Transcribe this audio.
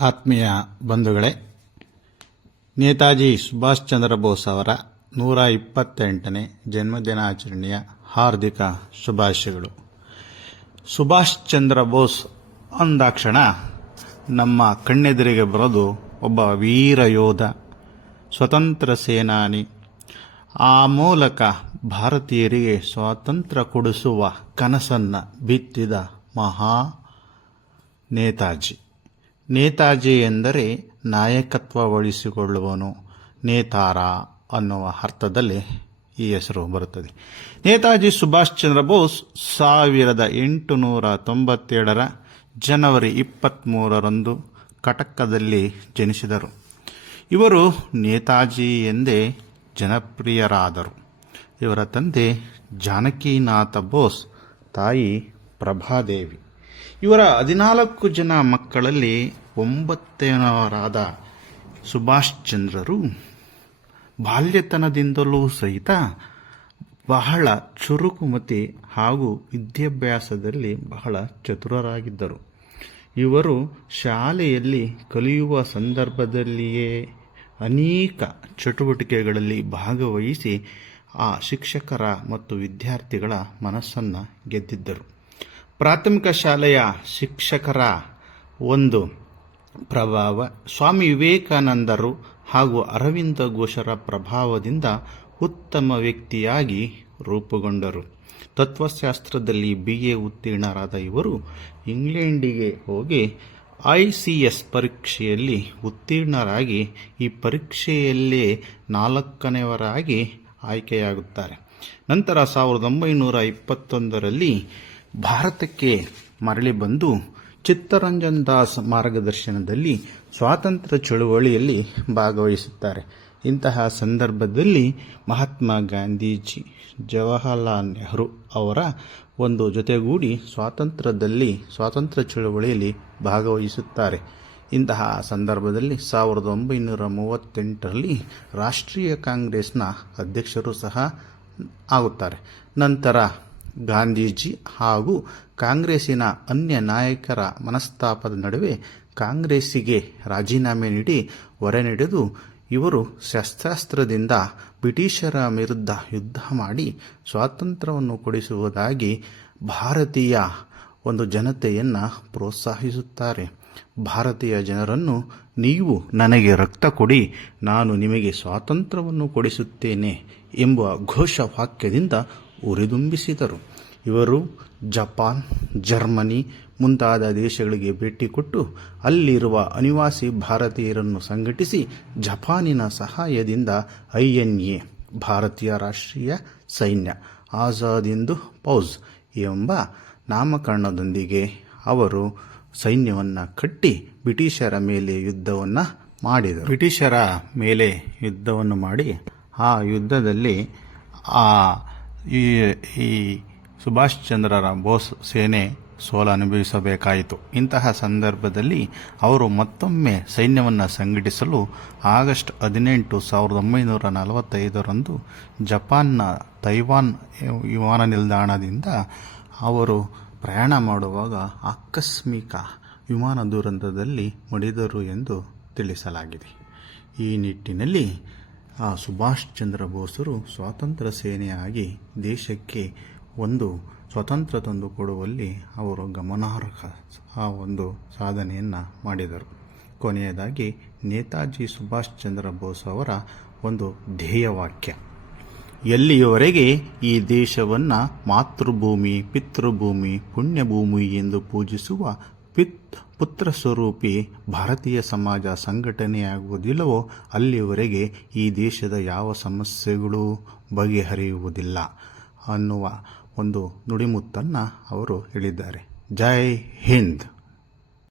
ಆತ್ಮೀಯ ಬಂಧುಗಳೇ, ನೇತಾಜಿ ಸುಭಾಷ್ ಚಂದ್ರ ಬೋಸ್ ಅವರ ನೂರ ಇಪ್ಪತ್ತೆಂಟನೇ ಜನ್ಮದಿನಾಚರಣೆಯ ಹಾರ್ದಿಕ ಶುಭಾಶಯಗಳು. ಸುಭಾಷ್ ಚಂದ್ರ ಬೋಸ್ ಅಂದಾಕ್ಷಣ ನಮ್ಮ ಕಣ್ಣೆದುರಿಗೆ ಬರೋದು ಒಬ್ಬ ವೀರ ಯೋಧ, ಸ್ವತಂತ್ರ ಸೇನಾನಿ, ಆ ಮೂಲಕ ಭಾರತೀಯರಿಗೆ ಸ್ವಾತಂತ್ರ್ಯ ಕೊಡಿಸುವ ಕನಸನ್ನು ಬಿತ್ತಿದ ಮಹಾ ನೇತಾಜಿ. ನೇತಾಜಿ ಎಂದರೆ ನಾಯಕತ್ವ ವಹಿಸಿಕೊಳ್ಳುವನು ನೇತಾರ ಅನ್ನುವ ಅರ್ಥದಲ್ಲಿ ಈ ಹೆಸರು ಬರುತ್ತದೆ. ನೇತಾಜಿ ಸುಭಾಷ್ ಚಂದ್ರ ಬೋಸ್ ಸಾವಿರದ ಎಂಟುನೂರ ತೊಂಬತ್ತೇಳರ ಜನವರಿ ಇಪ್ಪತ್ತ್ಮೂರರಂದು ಕಟಕದಲ್ಲಿ ಜನಿಸಿದರು. ಇವರು ನೇತಾಜಿ ಎಂದೇ ಜನಪ್ರಿಯರಾದರು. ಇವರ ತಂದೆ ಜಾನಕಿನಾಥ ಬೋಸ್, ತಾಯಿ ಪ್ರಭಾದೇವಿ. ಇವರ ಹದಿನಾಲ್ಕು ಜನ ಮಕ್ಕಳಲ್ಲಿ ಒಂಬತ್ತನವರಾದ ಸುಭಾಷ್ ಚಂದ್ರರು ಬಾಲ್ಯತನದಿಂದಲೂ ಸಹಿತ ಬಹಳ ಚುರುಕುಮತಿ ಹಾಗೂ ವಿದ್ಯಾಭ್ಯಾಸದಲ್ಲಿ ಬಹಳ ಚತುರರಾಗಿದ್ದರು. ಇವರು ಶಾಲೆಯಲ್ಲಿ ಕಲಿಯುವ ಸಂದರ್ಭದಲ್ಲಿಯೇ ಅನೇಕ ಚಟುವಟಿಕೆಗಳಲ್ಲಿ ಭಾಗವಹಿಸಿ ಆ ಶಿಕ್ಷಕರ ಮತ್ತು ವಿದ್ಯಾರ್ಥಿಗಳ ಮನಸ್ಸನ್ನು ಗೆದ್ದಿದ್ದರು. ಪ್ರಾಥಮಿಕ ಶಾಲೆಯ ಶಿಕ್ಷಕರ ಒಂದು ಪ್ರಭಾವ ಸ್ವಾಮಿ ವಿವೇಕಾನಂದರು ಹಾಗೂ ಅರವಿಂದ ಘೋಷರ ಪ್ರಭಾವದಿಂದ ಉತ್ತಮ ವ್ಯಕ್ತಿಯಾಗಿ ರೂಪುಗೊಂಡರು. ತತ್ವಶಾಸ್ತ್ರದಲ್ಲಿ ಬಿ ಎ ಉತ್ತೀರ್ಣರಾದ ಇವರು ಇಂಗ್ಲೆಂಡಿಗೆ ಹೋಗಿ ಐ ಸಿ ಎಸ್ ಪರೀಕ್ಷೆಯಲ್ಲಿ ಉತ್ತೀರ್ಣರಾಗಿ ಈ ಪರೀಕ್ಷೆಯಲ್ಲೇ ನಾಲ್ಕನೆಯವರಾಗಿ ಆಯ್ಕೆಯಾಗುತ್ತಾರೆ. ನಂತರ ಸಾವಿರದ ಒಂಬೈನೂರ ಇಪ್ಪತ್ತೊಂದರಲ್ಲಿ ಭಾರತಕ್ಕೆ ಮರಳಿ ಬಂದು ಚಿತ್ತರಂಜನ್ ದಾಸ್ ಮಾರ್ಗದರ್ಶನದಲ್ಲಿ ಸ್ವಾತಂತ್ರ್ಯ ಚಳುವಳಿಯಲ್ಲಿ ಭಾಗವಹಿಸುತ್ತಾರೆ. ಇಂತಹ ಸಂದರ್ಭದಲ್ಲಿ ಮಹಾತ್ಮ ಗಾಂಧೀಜಿ ಜವಾಹರಲಾಲ್ ನೆಹರು ಅವರ ಒಂದು ಜೊತೆಗೂಡಿ ಸ್ವಾತಂತ್ರ್ಯದಲ್ಲಿ, ಸ್ವಾತಂತ್ರ್ಯ ಚಳುವಳಿಯಲ್ಲಿ ಭಾಗವಹಿಸುತ್ತಾರೆ. ಇಂತಹ ಸಂದರ್ಭದಲ್ಲಿ ಸಾವಿರದ ಒಂಬೈನೂರ ಮೂವತ್ತೆಂಟರಲ್ಲಿ ರಾಷ್ಟ್ರೀಯ ಕಾಂಗ್ರೆಸ್ನ ಅಧ್ಯಕ್ಷರು ಸಹ ಆಗುತ್ತಾರೆ. ನಂತರ ಗಾಂಧೀಜಿ ಹಾಗೂ ಕಾಂಗ್ರೆಸ್ಸಿನ ಅನ್ಯ ನಾಯಕರ ಮನಸ್ತಾಪದ ನಡುವೆ ಕಾಂಗ್ರೆಸ್ಸಿಗೆ ರಾಜೀನಾಮೆ ನೀಡಿ ಹೊರೆ ನಡೆದು ಇವರು ಶಸ್ತ್ರಾಸ್ತ್ರದಿಂದ ಬ್ರಿಟಿಷರ ವಿರುದ್ಧ ಯುದ್ಧ ಮಾಡಿ ಸ್ವಾತಂತ್ರ್ಯವನ್ನು ಕೊಡಿಸುವುದಾಗಿ ಭಾರತೀಯ ಒಂದು ಜನತೆಯನ್ನು ಪ್ರೋತ್ಸಾಹಿಸುತ್ತಾರೆ. ಭಾರತೀಯ ಜನರನ್ನು ನೀವು ನನಗೆ ರಕ್ತ ಕೊಡಿ, ನಾನು ನಿಮಗೆ ಸ್ವಾತಂತ್ರ್ಯವನ್ನು ಕೊಡಿಸುತ್ತೇನೆ ಎಂಬ ಘೋಷವಾಕ್ಯದಿಂದ ಉರಿದುಂಬಿಸಿದರು. ಇವರು ಜಪಾನ್, ಜರ್ಮನಿ ಮುಂತಾದ ದೇಶಗಳಿಗೆ ಭೇಟಿ ಕೊಟ್ಟು ಅಲ್ಲಿರುವ ಅನಿವಾಸಿ ಭಾರತೀಯರನ್ನು ಸಂಘಟಿಸಿ ಜಪಾನಿನ ಸಹಾಯದಿಂದ ಐ ಎನ್ ಎ ಭಾರತೀಯ ರಾಷ್ಟ್ರೀಯ ಸೈನ್ಯ ಆಜಾದ್ ಇಂದು ಪೌಜ್ ಎಂಬ ನಾಮಕರಣದೊಂದಿಗೆ ಅವರು ಸೈನ್ಯವನ್ನು ಕಟ್ಟಿ ಬ್ರಿಟಿಷರ ಮೇಲೆ ಯುದ್ಧವನ್ನು ಮಾಡಿದರು. ಬ್ರಿಟಿಷರ ಮೇಲೆ ಯುದ್ಧವನ್ನು ಮಾಡಿ ಆ ಯುದ್ಧದಲ್ಲಿ ಆ ಈ ಈ ಸುಭಾಷ್ ಚಂದ್ರರ ಬೋಸ್ ಸೇನೆ ಸೋಲ ಅನುಭವಿಸಬೇಕಾಯಿತು. ಇಂತಹ ಸಂದರ್ಭದಲ್ಲಿ ಅವರು ಮತ್ತೊಮ್ಮೆ ಸೈನ್ಯವನ್ನು ಸಂಘಟಿಸಲು ಆಗಸ್ಟ್ ಹದಿನೆಂಟು ಸಾವಿರದ ಒಂಬೈನೂರ ನಲವತ್ತೈದರಂದು ಜಪಾನ್ನ ತೈವಾನ್ ವಿಮಾನ ನಿಲ್ದಾಣದಿಂದ ಅವರು ಪ್ರಯಾಣ ಮಾಡುವಾಗ ಆಕಸ್ಮಿಕ ವಿಮಾನ ದುರಂತದಲ್ಲಿ ಮಡಿದರು ಎಂದು ತಿಳಿಸಲಾಗಿದೆ. ಈ ನಿಟ್ಟಿನಲ್ಲಿ ಆ ಸುಭಾಷ್ ಚಂದ್ರ ಬೋಸರು ಸ್ವಾತಂತ್ರ್ಯ ಸೇನೆಯಾಗಿ ದೇಶಕ್ಕೆ ಒಂದು ಸ್ವತಂತ್ರ ತಂದು ಕೊಡುವಲ್ಲಿ ಅವರು ಗಮನಾರ್ಹ ಆ ಒಂದು ಸಾಧನೆಯನ್ನು ಮಾಡಿದರು. ಕೊನೆಯದಾಗಿ ನೇತಾಜಿ ಸುಭಾಷ್ ಚಂದ್ರ ಬೋಸ್ ಅವರ ಒಂದು ಧ್ಯೇಯವಾಕ್ಯ. ಎಲ್ಲಿಯವರೆಗೆ ಈ ದೇಶವನ್ನು ಮಾತೃಭೂಮಿ, ಪಿತೃಭೂಮಿ, ಪುಣ್ಯಭೂಮಿ ಎಂದು ಪೂಜಿಸುವ ಪಿತ್ ಪುತ್ರ ಸ್ವರೂಪಿ ಭಾರತೀಯ ಸಮಾಜ ಸಂಘಟನೆಯಾಗುವುದಿಲ್ಲವೋ ಅಲ್ಲಿವರೆಗೆ ಈ ದೇಶದ ಯಾವ ಸಮಸ್ಯೆಗಳೂ ಬಗೆಹರಿಯುವುದಿಲ್ಲ ಅನ್ನುವ ಒಂದು ನುಡಿಮುತ್ತನ್ನು ಅವರು ಹೇಳಿದ್ದಾರೆ. ಜೈ ಹಿಂದ್!